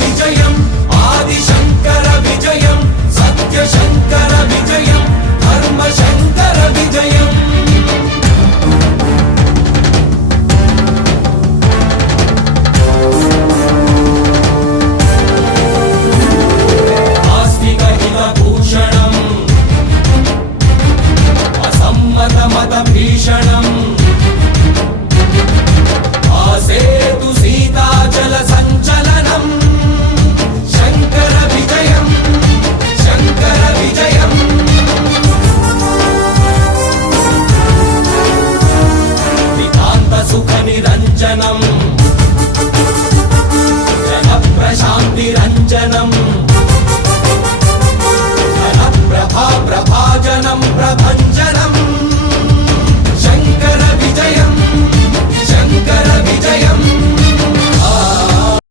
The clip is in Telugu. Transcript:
విజయం. ఆది శంకర విజయం. సత్య శంకర విజయం. ధర్మ శంకర విజయం. మత భీషణ नितान्तसुखनिरञ्जनम् जनप्रशान्तिरञ्जनम्